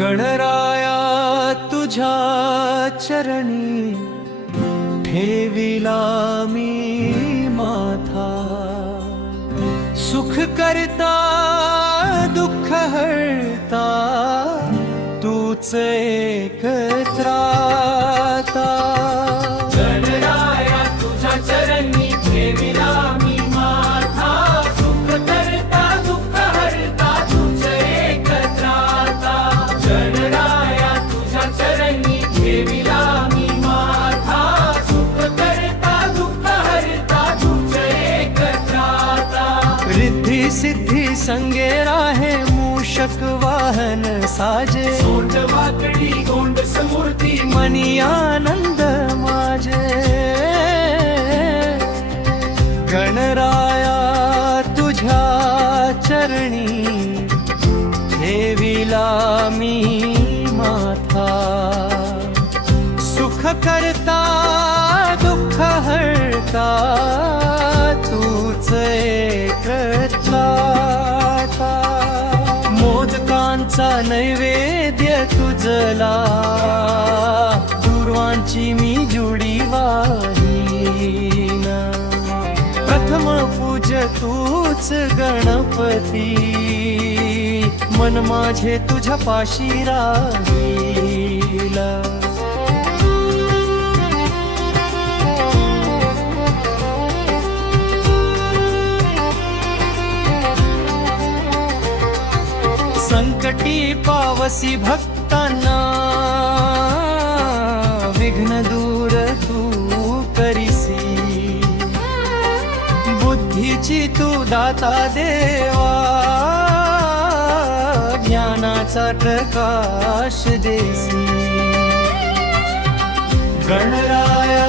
गणराया तुझ्या चरणी ठेविला मी माथा, सुख करता दुःख हरता तूच एक त्राता। गणराया तुझ्या चरणी ठेविला मी माथा, सुख करता दुःख हरता तुझ एक त्राता। गणराया तुझ्या चरणी ठेविला मी माथा, सुख करता दुःख हरता तुझ एक त्राता। रिद्धी सिद्धी संगे राहे मूषक वाहन साजे, सोंड वाकडी गोंड समूर्ती मनी आनंद माझे। गणराया तुझ्या चरणी ठेविला मी माथा, सुख करता दुःख हरता तूच एक त्राता। मोदकांचा नैवेद्य तुझला, दूर्वांची मी जुडी वाहीन। प्रथम पूज तूच गणपती, मन माझे तुझ्या पाशी राहील। संकटी पावसी भक्तांना, विघ्न दूर तू करीसी। बुद्धीची तू दाता देवा, ज्ञानाचा प्रकाश देसी। गणराया